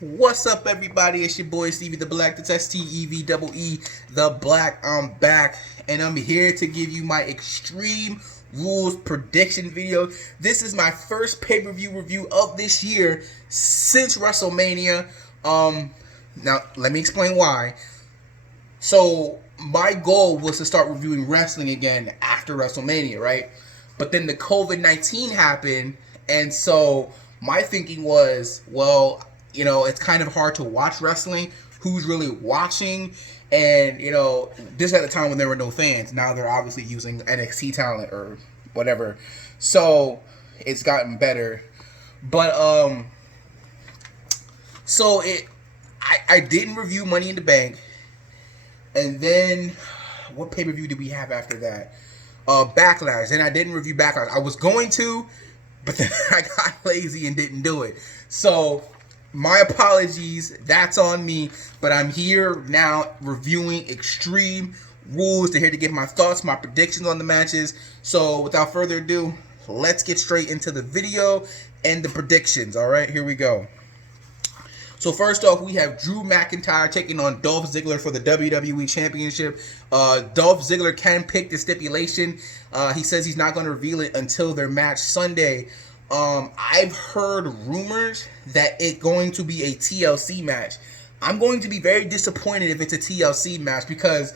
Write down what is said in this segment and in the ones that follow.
What's up, everybody? It's your boy Stevie the Black. That's STEVEE the Black. I'm back, and I'm here to give you my Extreme Rules prediction video. This is my first pay-per-view review of this year since WrestleMania. Now let me explain why. So my goal was to start reviewing wrestling again after WrestleMania, right? But then the COVID-19 happened, and so my thinking was, well, it's kind of hard to watch wrestling. Who's really watching? And, this at a time when there were no fans. Now they're obviously using NXT talent or whatever. So it's gotten better. But, I didn't review Money in the Bank. And then, what pay-per-view did we have after that? Backlash. And I didn't review Backlash. I was going to, but then I got lazy and didn't do it. So my apologies, that's on me, but I'm here now reviewing Extreme Rules. Here to give my thoughts, my predictions on the matches. So without further ado, let's get straight into the video and the predictions. Alright, here we go. So first off, we have Drew McIntyre taking on Dolph Ziggler for the WWE Championship. Dolph Ziggler can pick the stipulation. He says he's not going to reveal it until their match Sunday. I've heard rumors that it's going to be a TLC match. I'm going to be very disappointed if it's a TLC match, because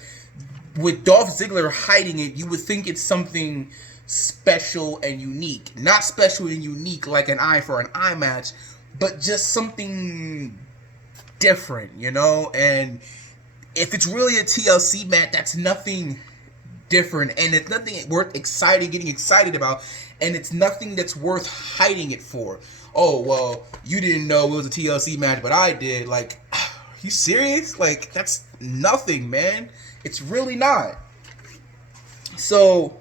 with Dolph Ziggler hiding it, you would think it's something special and unique. Not special and unique like an eye for an eye match, but just something different, And if it's really a TLC match, that's nothing different, and it's nothing worth getting excited about, and it's nothing that's worth hiding it for. Oh, well, you didn't know it was a TLC match, but I did. Like, are you serious? Like, that's nothing, man. It's really not. So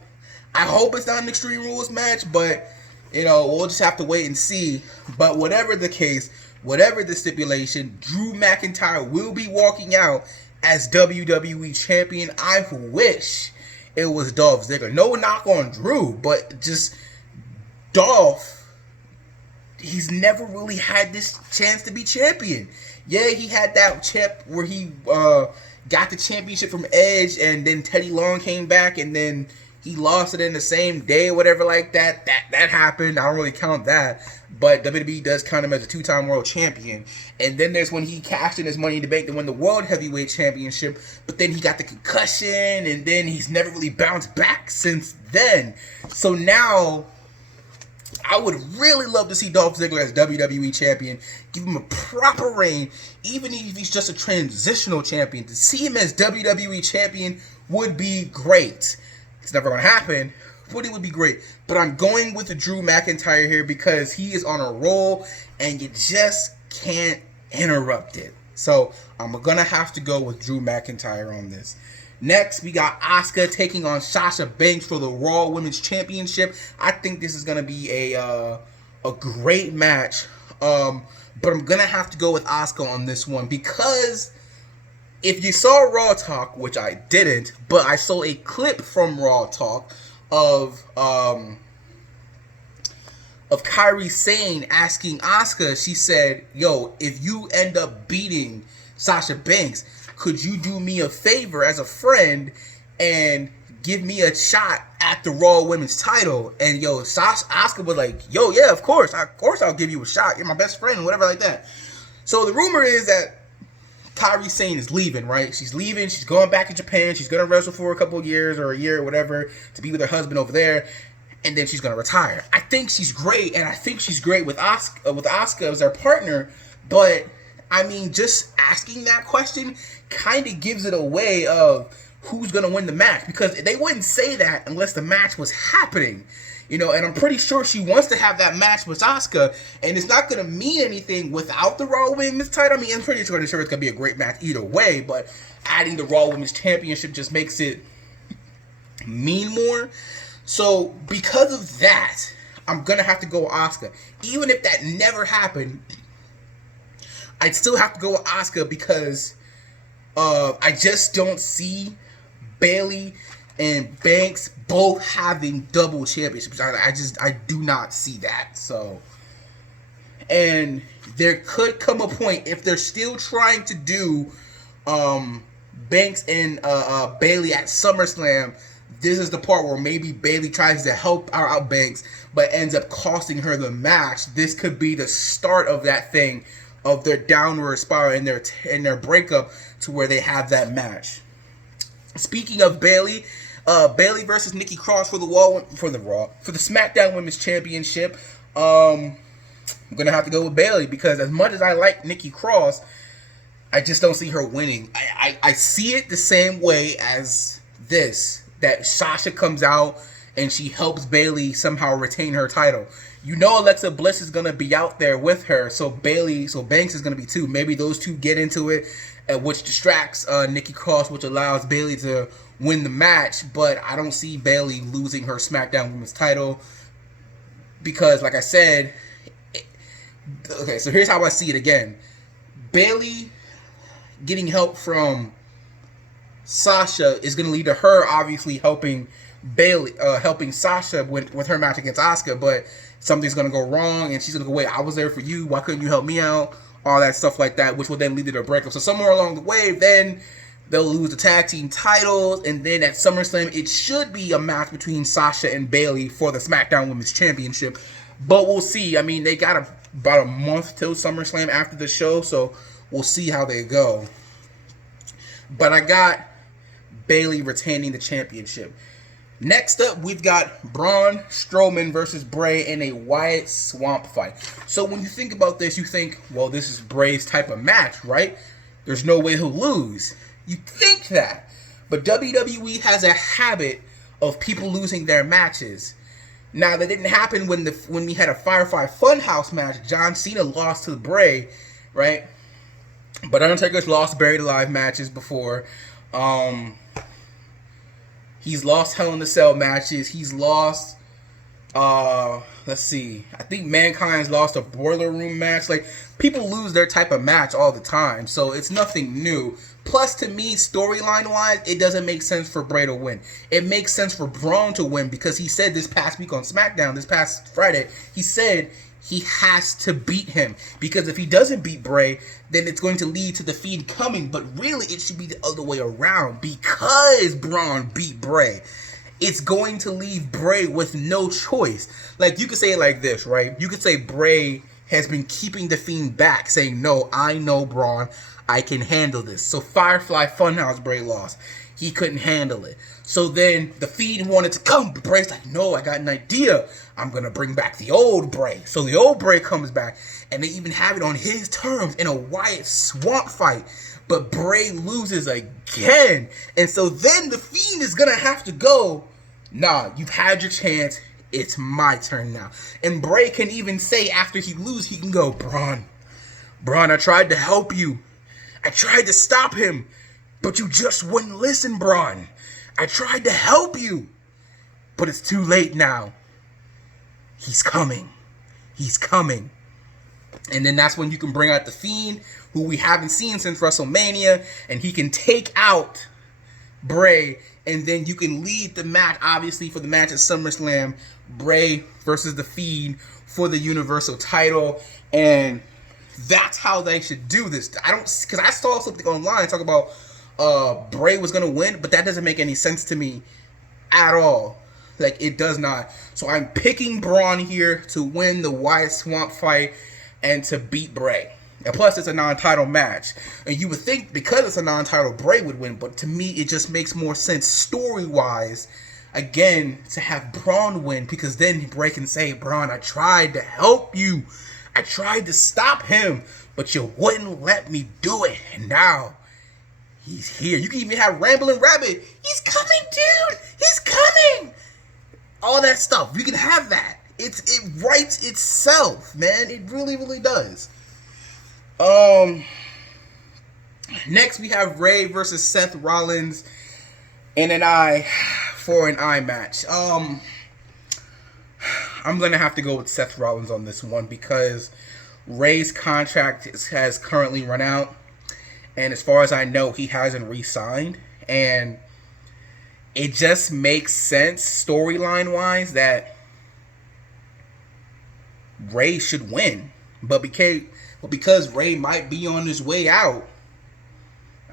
I hope it's not an Extreme Rules match, but we'll just have to wait and see. But whatever the case, whatever the stipulation, Drew McIntyre will be walking out as WWE Champion. I wish it was Dolph Ziggler. No knock on Drew, but just Dolph, he's never really had this chance to be champion. Yeah, he had that chip where he got the championship from Edge, and then Teddy Long came back, and then he lost it in the same day, whatever like that. That happened. I don't really count that. But WWE does count him as a two-time world champion. And then there's when he cashed in his Money in the Bank to win the World Heavyweight Championship. But then he got the concussion, and then he's never really bounced back since then. So now, I would really love to see Dolph Ziggler as WWE Champion. Give him a proper reign, even if he's just a transitional champion. To see him as WWE Champion would be great. It's never going to happen, but it would be great. But I'm going with the Drew McIntyre here because he is on a roll, and you just can't interrupt it. So I'm going to have to go with Drew McIntyre on this. Next, we got Asuka taking on Sasha Banks for the Raw Women's Championship. I think this is going to be a great match, but I'm going to have to go with Asuka on this one because if you saw Raw Talk, which I didn't, but I saw a clip from Raw Talk of Kairi Sane asking Asuka, she said, yo, if you end up beating Sasha Banks, could you do me a favor as a friend and give me a shot at the Raw Women's title? And Asuka was like, yo, yeah, of course I'll give you a shot. You're my best friend, whatever like that. So the rumor is that Kairi Sane is leaving, right? She's leaving. She's going back to Japan. She's going to wrestle for a couple of years or a year or whatever to be with her husband over there. And then she's going to retire. I think she's great, and I think she's great with Asuka as her partner. But, I mean, just asking that question kind of gives it away of who's going to win the match. Because they wouldn't say that unless the match was happening. And I'm pretty sure she wants to have that match with Asuka, and it's not going to mean anything without the Raw Women's title. I mean, I'm pretty sure it's going to be a great match either way, but adding the Raw Women's Championship just makes it mean more. So, because of that, I'm going to have to go with Asuka. Even if that never happened, I'd still have to go with Asuka because I just don't see Bayley and Banks both having double championships. I do not see that. So And there could come a point, if they're still trying to do Banks and Bayley at SummerSlam, this is the part where maybe Bayley tries to help out Banks, but ends up costing her the match. This could be the start of that thing, of their downward spiral in their breakup, to where they have that match. Speaking of Bayley, Bayley versus Nikki Cross for the SmackDown Women's Championship. I'm gonna have to go with Bayley, because as much as I like Nikki Cross, I just don't see her winning. I see it the same way as this, that Sasha comes out and she helps Bayley somehow retain her title. You know Alexa Bliss is going to be out there with her, so Banks is going to be too. Maybe those two get into it, which distracts Nikki Cross, which allows Bayley to win the match, but I don't see Bayley losing her SmackDown Women's title, because like I said, okay, so here's how I see it again. Bayley getting help from Sasha is going to lead to her obviously helping Sasha with her match against Asuka, but something's going to go wrong and she's going to go, wait, I was there for you, why couldn't you help me out? All that stuff like that, which will then lead to their breakup. So somewhere along the way, then they'll lose the tag team titles, and then at SummerSlam, it should be a match between Sasha and Bayley for the SmackDown Women's Championship. But we'll see. I mean, they got about a month till SummerSlam after the show, so we'll see how they go. But I got Bayley retaining the championship. Next up, we've got Braun Strowman versus Bray in a Wyatt Swamp fight. So when you think about this, you think, well, this is Bray's type of match, right? There's no way he'll lose. You think that. But WWE has a habit of people losing their matches. Now, that didn't happen when we had a Firefly Funhouse match. John Cena lost to Bray, right? But Undertaker's lost Buried Alive matches before. He's lost Hell in a Cell matches. He's lost, let's see, I think Mankind's lost a Boiler Room match. Like, people lose their type of match all the time, so it's nothing new. Plus, to me, storyline-wise, it doesn't make sense for Bray to win. It makes sense for Braun to win, because he said this past week on SmackDown, this past Friday, he said he has to beat him, because if he doesn't beat Bray, then it's going to lead to the Fiend coming. But really, it should be the other way around, because Braun beat Bray. It's going to leave Bray with no choice. Like, you could say it like this, right? You could say Bray has been keeping the Fiend back, saying, no, I know Braun, I can handle this. So Firefly Funhouse, Bray lost. He couldn't handle it. So then the Fiend wanted to come, but Bray's like, no, I got an idea. I'm going to bring back the old Bray. So the old Bray comes back, and they even have it on his terms in a Wyatt Swamp fight. But Bray loses again. And so then the Fiend is going to have to go, nah, you've had your chance. It's my turn now. And Bray can even say after he loses, he can go, Braun, I tried to help you. I tried to stop him, but you just wouldn't listen, Braun. I tried to help you, but it's too late now. He's coming. He's coming. And then that's when you can bring out the Fiend, who we haven't seen since WrestleMania, and he can take out Bray, and then you can lead the match, obviously, for the match at SummerSlam, Bray versus the Fiend for the Universal title, and that's how they should do this. Because I saw something online talk about Bray was going to win, but that doesn't make any sense to me at all. Like, it does not. So I'm picking Braun here to win the Wyatt Swamp fight and to beat Bray. And plus, it's a non-title match. And you would think because it's a non-title, Bray would win. But to me, it just makes more sense story-wise, again, to have Braun win. Because then Bray can say, Braun, I tried to help you. I tried to stop him, but you wouldn't let me do it. And now, he's here. You can even have Rambling Rabbit. He's coming, dude. He's coming. All that stuff. You can have that. It writes itself, man. It really, really does. Next we have Ray versus Seth Rollins in an eye for an eye match. I'm gonna have to go with Seth Rollins on this one because Ray's contract has currently run out, and as far as I know, he hasn't re-signed, and it just makes sense storyline wise that Ray should win. But because Ray might be on his way out,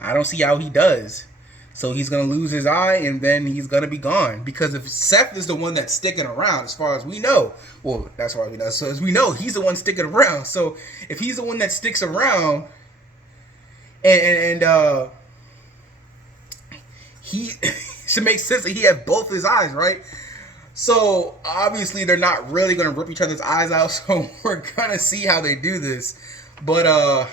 I don't see how he does. So he's gonna lose his eye, and then he's gonna be gone. Because if Seth is the one that's sticking around, as far as we know, well, that's why we know. So as we know, he's the one sticking around. So if he's the one that sticks around, and he should make sense that he has both his eyes, right? So obviously they're not really gonna rip each other's eyes out. So we're gonna see how they do this, but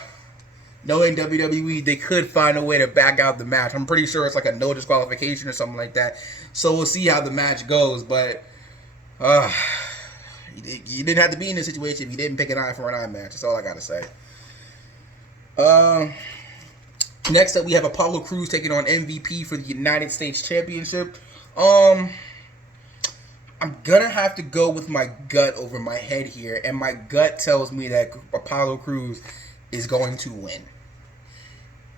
knowing WWE, they could find a way to back out the match. I'm pretty sure it's like a no disqualification or something like that. So we'll see how the match goes. But you didn't have to be in this situation if you didn't pick an eye for an eye match. That's all I gotta say. Next up, we have Apollo Crews taking on MVP for the United States Championship. I'm gonna have to go with my gut over my head here, and my gut tells me that Apollo Crews is going to win.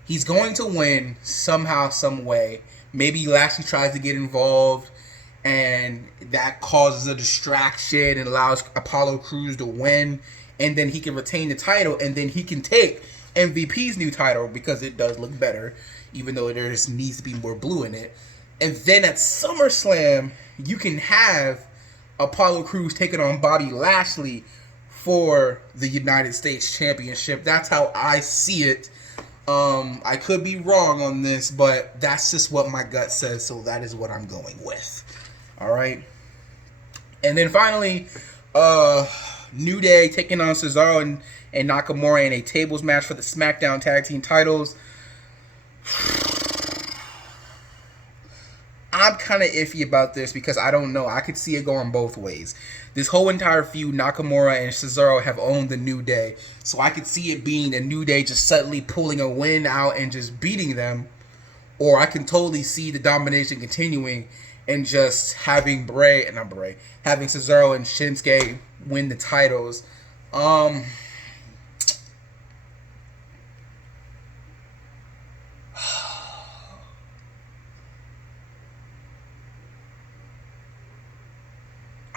He's going to win somehow, some way. Maybe Lashley tries to get involved, and that causes a distraction and allows Apollo Crews to win, and then he can retain the title, and then he can take MVP's new title because it does look better, even though there just needs to be more blue in it. And then at SummerSlam, you can have Apollo Crews taking on Bobby Lashley for the United States Championship. That's how I see it. I could be wrong on this, but that's just what my gut says, so that is what I'm going with. All right. And then finally, New Day taking on Cesaro and Nakamura in a tables match for the SmackDown Tag Team titles. I'm kind of iffy about this because I don't know. I could see it going both ways. This whole entire feud, Nakamura and Cesaro have owned the New Day. So I could see it being the New Day just suddenly pulling a win out and just beating them. Or I can totally see the domination continuing and just having having Cesaro and Shinsuke win the titles.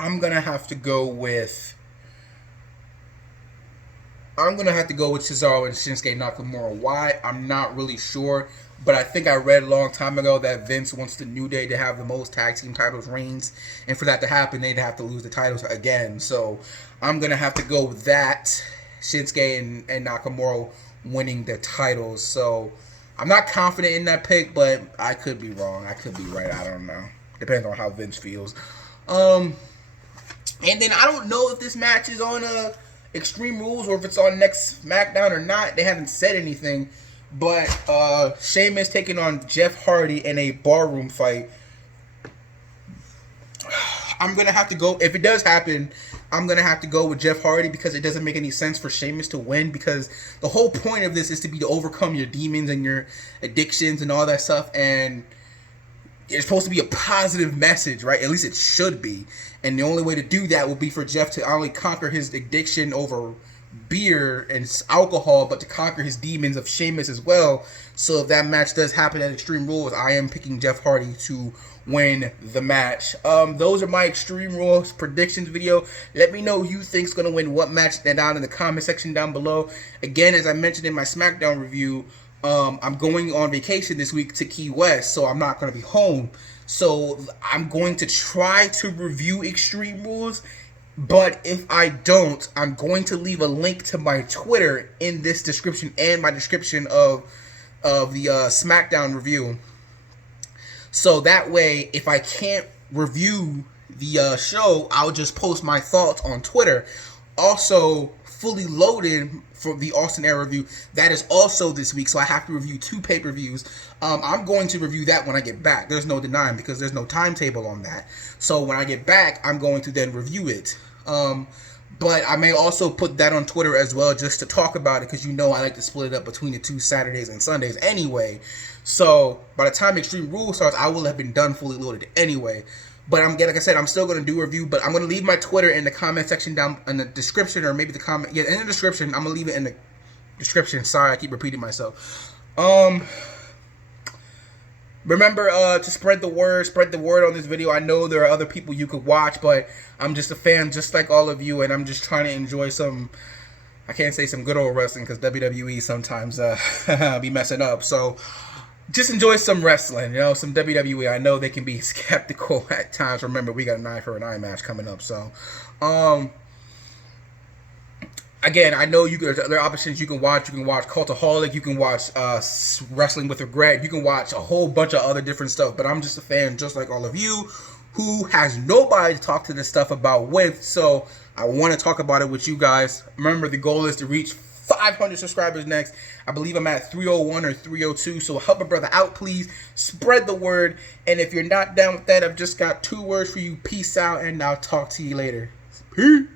I'm gonna have to go with Cesaro and Shinsuke Nakamura. Why? I'm not really sure, but I think I read a long time ago that Vince wants the New Day to have the most tag team titles reigns, and for that to happen, they'd have to lose the titles again. So I'm gonna have to go with that, Shinsuke and Nakamura winning the titles. So I'm not confident in that pick, but I could be wrong. I could be right. I don't know. Depends on how Vince feels. And then I don't know if this match is on Extreme Rules or if it's on next SmackDown or not. They haven't said anything. But Sheamus taking on Jeff Hardy in a barroom fight. I'm going to have to go. If it does happen, I'm going to have to go with Jeff Hardy because it doesn't make any sense for Sheamus to win, because the whole point of this is to overcome your demons and your addictions and all that stuff. And it's supposed to be a positive message, right? At least it should be. And the only way to do that would be for Jeff to not only conquer his addiction over beer and alcohol, but to conquer his demons of Sheamus as well. So if that match does happen at Extreme Rules, I am picking Jeff Hardy to win the match. Those are my Extreme Rules predictions video. Let me know who you think's going to win what match down in the comment section down below. Again, as I mentioned in my SmackDown review, I'm going on vacation this week to Key West, so I'm not going to be home. So I'm going to try to review Extreme Rules, but if I don't, I'm going to leave a link to my Twitter in this description and my description of the SmackDown review. So that way, if I can't review the show, I'll just post my thoughts on Twitter. Also, Fully Loaded for the Austin Air review, that is also this week, so I have to review 2 pay-per-views. I'm going to review that when I get back. There's no denying, because there's no timetable on that. So when I get back, I'm going to then review it. But I may also put that on Twitter as well, just to talk about it, because you know I like to split it up between the 2 Saturdays and Sundays anyway. So by the time Extreme Rules starts, I will have been done Fully Loaded anyway. But like I said, I'm still going to do a review, but I'm going to leave my Twitter in the comment section down in the description, or maybe the comment, in the description. I'm going to leave it in the description. Sorry, I keep repeating myself. Remember to spread the word on this video. I know there are other people you could watch, but I'm just a fan just like all of you, and I'm just trying to enjoy some I can't say some good old wrestling because WWE sometimes be messing up. So just enjoy some wrestling, some WWE. I know they can be skeptical at times. Remember, we got a 9 for an eye match coming up. So, again, I know there's other options you can watch. You can watch Cultaholic. You can watch Wrestling with Regret. You can watch a whole bunch of other different stuff. But I'm just a fan, just like all of you, who has nobody to talk to this stuff about with. So I want to talk about it with you guys. Remember, the goal is to reach 500 subscribers next. I believe I'm at 301 or 302. So help a brother out, please. Spread the word. And if you're not down with that, I've just got 2 words for you. Peace out, and I'll talk to you later. Peace.